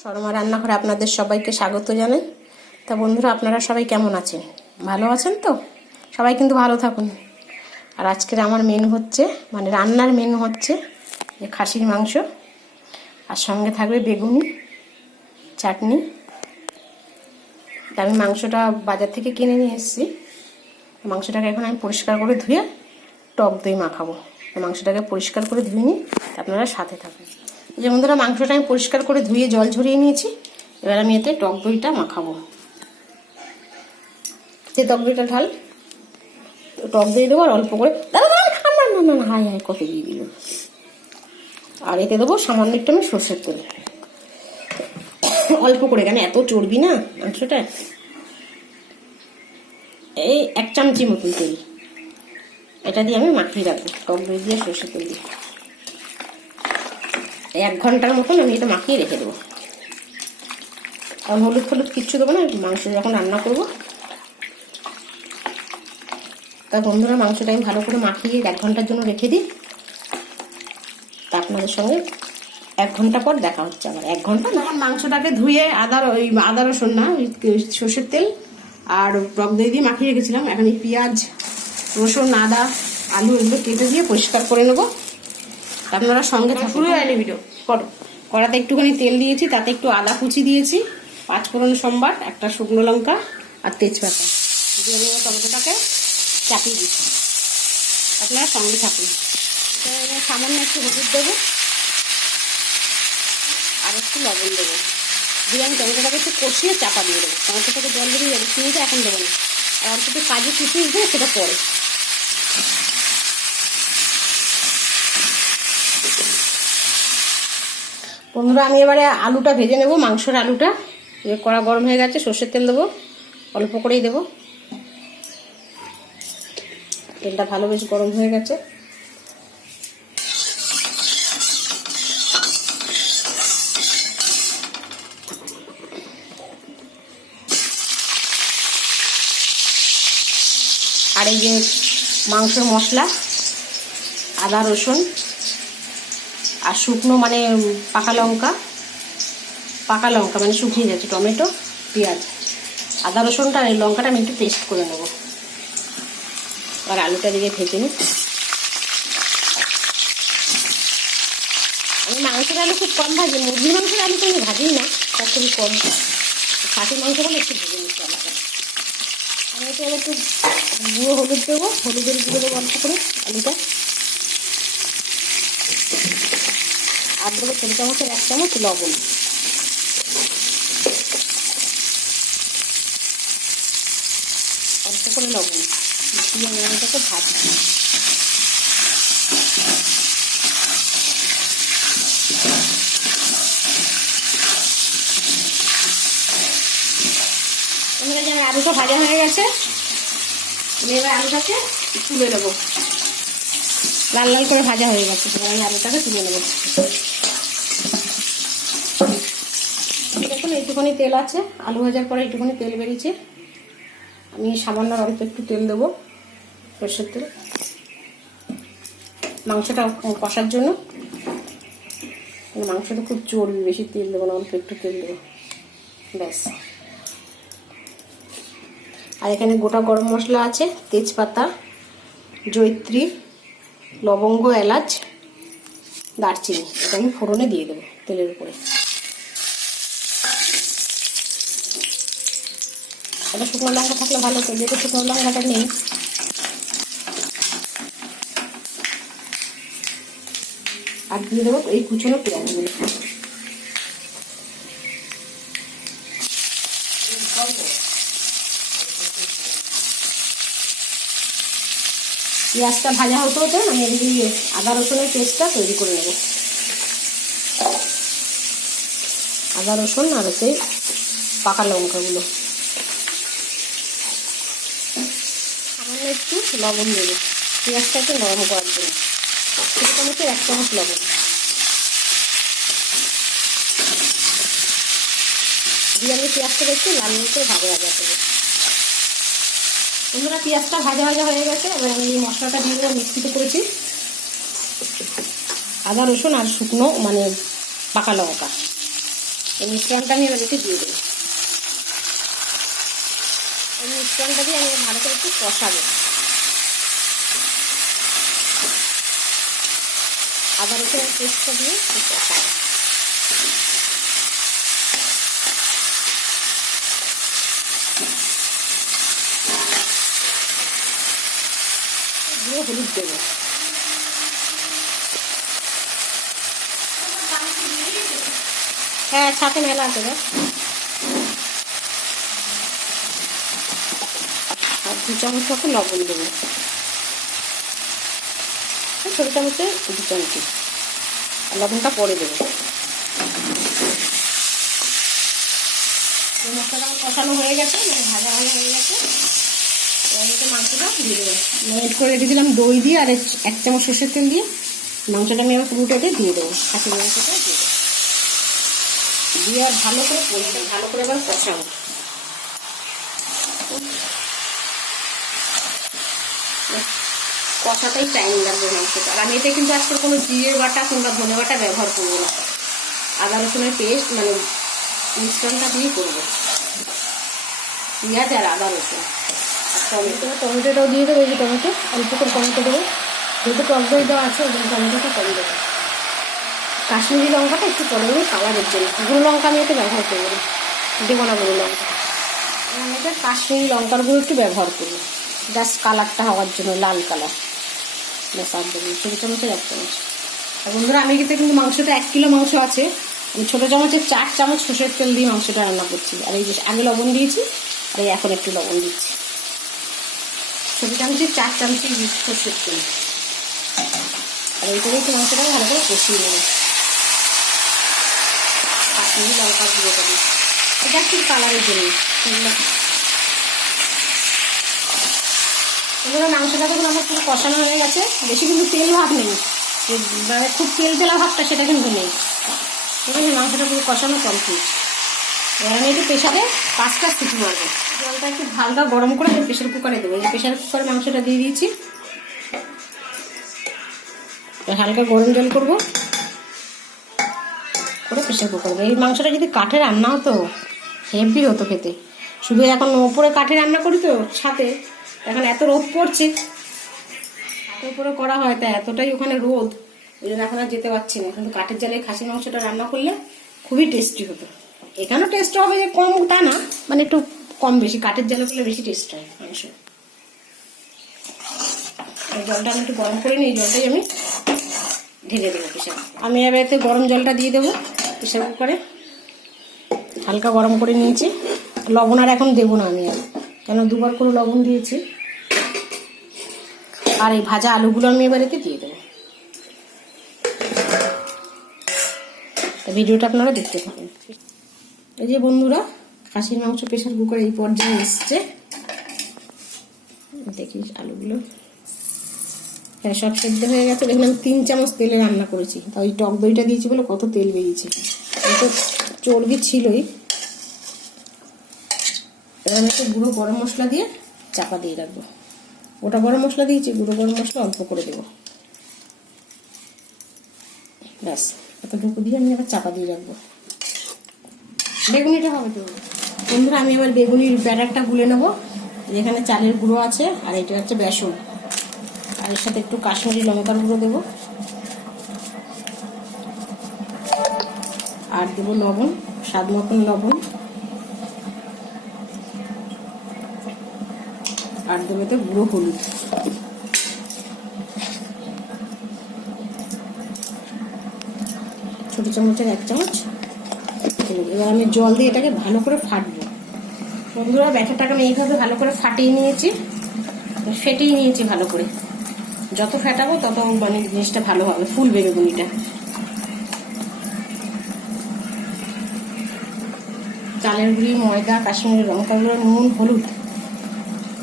শর্মা রান্নাঘরে আপনাদের সবাইকে স্বাগত জানাই। তা বন্ধুরা, আপনারা সবাই কেমন আছেন? ভালো আছেন তো? সবাই কিন্তু ভালো থাকুন। আর আজকের আমার মেনু হচ্ছে, মানে রান্নার মেনু হচ্ছে খাসির মাংস, আর সঙ্গে থাকবে বেগুনি চাটনি। তা আমি মাংসটা বাজার থেকে কিনে নিয়ে এসেছি। মাংসটাকে এখন আমি পরিষ্কার করে ধুয়ে টক দই মাখাবো। মাংসটাকে পরিষ্কার করে ধুয়ে নিই, আপনারা সাথে থাকুন। যে বন্ধুরা, মাংসটা আমি পরিষ্কার করে ধুয়ে জল ঝরিয়ে নিয়েছি। এবার আমি এতে টক দইটা মাখাবো। যে টক দইটা ঢাল, টক দই দেবো আর অল্প করে, দাদা না না না, হাই হাই কত দিয়ে দিল। আর এতে দেবো সামান্য একটু আমি সর্ষের তেল, অল্প করে, কেন এত চর্বি না মাংসটা। এই 1 চামচি মতন তেল, এটা দিয়ে আমি মাখিয়ে রাখবো। টক দই দিয়ে সর্ষের তেল দিয়ে 1 ঘন্টার মতন আমি এটা মাখিয়ে রেখে দেবো। আর হলুদ ফলুদ কিচ্ছু দেবো না, মাংস যখন রান্না করবো। তা বন্ধুরা, মাংসটা আমি ভালো করে মাখিয়ে 1 ঘন্টার জন্য রেখে দিই। তা আপনাদের সঙ্গে 1 ঘন্টা পর দেখা হচ্ছে। আবার 1 ঘন্টা না, মাংসটাকে ধুয়ে আদা রসুন না, সর্ষের তেল আর টক দই দিয়ে মাখিয়ে রেখেছিলাম। এখন এই পেঁয়াজ, রসুন, আদা, আলু এগুলো কেটে দিয়ে পরিষ্কার করে নেবো। আপনারা সঙ্গে শুরু হয়নি ভিডিও করো। কড়াতে একটুখানি তেল দিয়েছি, তাতে একটু আদা কুচি দিয়েছি, 5 ফোড়ন সম্বার, 1টা শুকনো লঙ্কা আর তেজপাতা দিয়ে আমি টমেটোটাকে চাপিয়ে দিচ্ছি। আপনারা সঙ্গে থাকুন। সামান্য একটু হলুদ দেবো আর একটু লবণ দেবো দিয়ে আমি টমেটোটাকে একটু কষিয়ে চাপা দিয়ে দেবো। টমেটো থেকে জল বেরিয়ে যাবে, চিনিটা এখন দেবো না। আর অল্প একটু কাজু কিশমিশ দেবো, সেটা পরে। বন্ধুরা, আমি এবারে আলুটা ভেজে নেব, মাংসের আলুটা। কড়া গরম হয়ে গেছে, সর্ষের তেল দেবো, অল্প করেই দেবো। তেলটা ভালো বেশ গরম হয়ে গেছে। আর এই যে মাংসের মশলা, আদা রসুন আর শুকনো মানে পাকা লঙ্কা মানে শুকিয়ে যাচ্ছে, টমেটো, পেঁয়াজ, আদা রসুনটা আর এই লঙ্কাটা আমি একটু পেস্ট করে নেব। আর আলুটা দিকে ভেজে নিই। আমি মাংসের আলু খুব কম ভাজি, মুরগির মাংসের আলু তো আমি ভাজি না, তার খুবই কম। খাসির মাংস বলে একটু ভেজে নিচ্ছি আলাদা। আমি একটু একটু গুঁড়ো হলুদ দেবো, হলুদের গুঁড়ো দেবো অল্প করে আলুটা। আর দেবো ছোটো চামচের 1 চামচ লবণ। অল্প করে লবণ দিয়ে আমি আলুটাকে ভাজবো। আমার আলুটা ভাজা হয়ে গেছে। আমি এবার আলুটাকে তুলে নেবো। লাল লাল করে ভাজা হয়ে গেছে, আমি আলুটাকে তুলে নেবো। দেখুন এইটুখানি তেল আছে, আলু ভাজার পরে এইটুখানি তেল বেরিয়েছে। আমি সামান্য অল্প একটু তেল দেবো, সর্ষের তেল, মাংসটা কষার জন্য। মাংসটা খুব চর্বি, বেশি তেল দেবো না, অল্প একটু তেল দেবো, ব্যাস। আর এখানে গোটা গরম মশলা আছে, তেজপাতা, জয়িত্রী, লবঙ্গ, এলাচ, দারচিনি, এটা আমি ফোড়নে দিয়ে দেবো তেলের উপরে। এটা শুকনো লঙ্কা থাকলে ভালো, তো যেহেতু শুকনো লঙ্কাটা নেই। আর দিয়ে দেবো এই কুচনো পেঁয়াজগুলো। পেঁয়াজটা ভাজা হতে হতে আমি এদিকে আদা রসুনের পেস্টটা তৈরি করে নেব। আদা রসুন আর হচ্ছে পাকা লঙ্কাগুলো, সামান্য একটু লবণ দেবো পেঁয়াজটাকে নরম করার জন্য। ছোটো চামচের 1 চামচ লবণ দিয়ে আমি পেঁয়াজটাকে একটু লাল লাল করে ভাজা করবো। বন্ধুরা, পেঁয়াজটা ভাজা হয়ে গেছে। এবার আমি এই মশলাটা দিয়ে দেবো, মিক্সিতে করেছি, আদা রসুন আর শুকনো মানে পাকা লঙ্কা। এই মিশ্রণটা আমি এবার এতে দিয়ে দেবো। এই মিশ্রণটা দিয়ে আমি ভালো করে একটু কষাবো। আদা রসুনের পেস্টটা দিয়ে একটু কষাবো। দিয়ে হলুদ দেবো। হ্যাঁ, ছাতে মেলা আছে। আর 2 চামচ মতো লবণ দেবো। ছোটো চামচে 2 চামচ, আর লবণটা পরে দেবো। মশলাটা কষানো হয়ে গেছে, মানে ভাজা ভাজা হয়ে গেছে। এবার এতে মাংসটা দিয়ে দেবো। ম্যারিনেট করে রেখেছিলাম দই দিয়ে আর 1 চামচ সর্ষের তেল দিয়ে। মাংসটা আমি এবার পুরোটাতে দিয়ে দেবো। খাসির মাংসটা দিয়ে দেবো, দিয়ে আর ভালো করে কষবো, ভালো করে এবার কষাবো। কষাতেই টাইম লাগবে মাংসটা। আর আমি এতে কিন্তু আজকাল কোনো জিরে বাটা কিংবা ধনে বাটা ব্যবহার করবো না। আদা রসুনের পেস্ট মানে মিশ্রণটা দিয়ে করবো, পেঁয়াজ আর আদা রসুন আর টমেটোটাও দিয়ে দেবো। এই যে টমেটো, অল্প করে টমেটো দেবো, যেহেতু টক দই দেওয়া আছে ওই জন্য টমেটোটা কম দেবো। কাশ্মীরি লঙ্কাটা একটু পরে দেবো কালারের জন্য। গুঁড়ো লঙ্কা আমি এতে ব্যবহার করবো না, দেবো না গুঁড়ো লঙ্কা। আমি এটা কাশ্মীরি লঙ্কার গুঁড়ো একটু ব্যবহার করবো, জাস্ট কালারটা হওয়ার জন্য, লাল কালার। ব্যাস আর দেবো ছোটো চামচের 1 চামচ। আর বন্ধুরা আমি কিন্তু মাংসটা 1 কিলো মাংস আছে, আমি ছোটো চামচের 4 চামচ সর্ষের তেল দিয়ে মাংসটা রান্না করছি। আর এই যে আগে লবণ দিয়েছি, আর এই এখন একটু লবণ দিচ্ছি। ছোটো চামচের 4 চামচের সর্ষের তেল। আর এইটাকে একটু মাংসটা ভালো করে কষিয়ে নেবো। কাশ্মীরি লঙ্কার গুঁড়োটা দিই, এটা একটু কালারের জন্য। এগুলো মাংসটা দেখুন আমার খুব কষানো হয়ে গেছে, বেশি কিন্তু তেল ভাব নেই, মানে খুব তেল তেলা ভাবটা সেটা কিন্তু নেই। ঠিক আছে, মাংসটা পুরো কষানো কমপ্লিট। এবার আমি একটু প্রেশারে 5টা সিটি মারবো। জলটা একটু হালকা গরম করে আমি প্রেশার কুকারে দেবো। এই প্রেশার কুকারে মাংসটা দিয়ে দিয়েছি, হালকা গরম জল করবো করে প্রেশার কুকার দেবো। এই মাংসটা যদি কাঠে রান্না হতো হেভি হতো খেতে। শুধু এখন ওপরে কাঠে রান্না করি তো ছাদে, এখন এত রোদ পড়ছে, ছাদের উপরে করা হয় তাই এতটাই ওখানে রোদ, ওই জন্য এখন আর যেতে পারছি না। কিন্তু কাঠের জালে খাসির মাংসটা রান্না করলে খুবই টেস্টি হতো। এখানেও টেস্ট হবে যে কম তা না, মানে একটু কম বেশি, কাঠের জালে করলে বেশি টেস্ট হয় মাংস। এই জলটা আমি একটু গরম করে নিই, এই জলটাই আমি ঢেলে দেবো প্রেশার। আমি এবার এতে গরম জলটা দিয়ে দেবো প্রেশার কুকারে, হালকা গরম করে নিয়েছি। লবণ আর এখন দেবো না আমি, আর কেন 2বার করে লবণ দিয়েছি। আর এই ভাজা আলুগুলো আমি এবার এতে দিয়ে দেবো। ভিডিওটা আপনারা দেখতে পাবেন। এই যে বন্ধুরা, খাসির মাংস প্রেশার কুকার এই পর্যায়ে এসছে। দেখি আলুগুলো, হ্যাঁ সব সেদ্ধ হয়ে গেছে। দেখুন আমি 3 চামচ তেলে রান্না করেছি, ওই টক দইটা দিয়েছি বলে কত তেল বেরিয়েছে, তো চর্বি ছিলই। এবার আমি একটু গুঁড়ো গরম মশলা দিয়ে চাপা দিয়ে রাখবো। ওটা গরম মশলা দিয়েছি, গুঁড়ো গরম মশলা অল্প করে দেবো। ব্যাস এতটুকু দিয়ে আমি আবার চাপা দিয়ে রাখবো। বেগুনিটা হবে তো বন্ধুরা। আমি এবার বেগুনির ব্যাটারটা গুলে নেবো। যেখানে চালের গুঁড়ো আছে আর এটা হচ্ছে বেসন, আর এর সাথে একটু কাশ্মীরি লঙ্কার গুঁড়ো দেবো, আর দেবো লবণ, স্বাদ মতন লবণ, আর দেবো তো গুঁড়ো হলুদ। ছোটো চামচের 1 চামচ। এবার আমি জল দিয়ে এটাকে ভালো করে ফাটবো। বন্ধুরা ব্যাটারটাকে আমি এইভাবে ভালো করে ফাটিয়ে নিয়েছি, ফেটিয়ে নিয়েছি ভালো করে। যত ফেটাবো তত মানে জিনিসটা ভালো হবে, ফুলবে বেগুনিটা। চালের গুঁড়ি, ময়দা, কাশ্মীরি লঙ্কা গুঁড়ো, নুন, হলুদ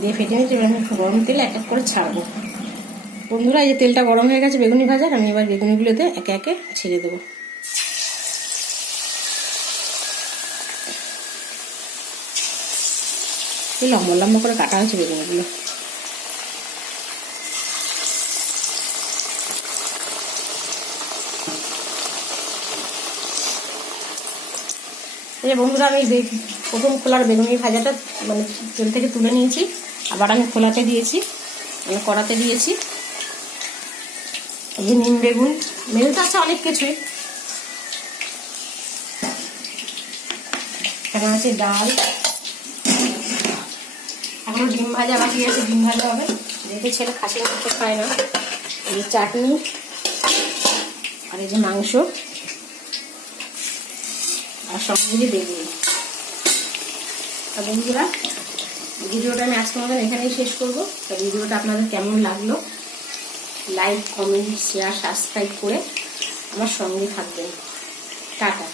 দিয়ে ফেটে নিয়েছি। এবার আমি গরম তেলে 1 এক করে ছাড়বো। বন্ধুরা এই যে তেলটা গরম হয়ে গেছে বেগুনি ভাজার, আমি এবার বেগুনিগুলোতে একে একে ছেড়ে দেবো। লম্বা লম্বা করে কাটা হয়েছে বেগুনিগুলো। এই যে বন্ধুরা, আমি প্রথম খোলার বেগুনি ভাজাটা মানে তেল থেকে তুলে নিয়েছি, আবার আমি খোলাতে দিয়েছি, আমি কড়াতে দিয়েছি। এই যে নিম বেগুন, মেলতে আছে অনেক কিছুই, এখানে আছে ডাল, এখনো ডিম ভাজা বাকি আছে, ডিম ভাজা হবে, যেহেতু ছেলে খাসির মাংস খায় না। এই যে চাটনি, আর এই যে মাংস, আর সব মিলিয়ে বেগুন। আর বন্ধুরা, ভিডিওটা আমি আজকের মতন এখানেই শেষ করবো। তো ভিডিওটা আপনাদের কেমন লাগলো, লাইক, কমেন্ট, শেয়ার, সাবস্ক্রাইব করে আমার সঙ্গে থাকবেন। টাটা।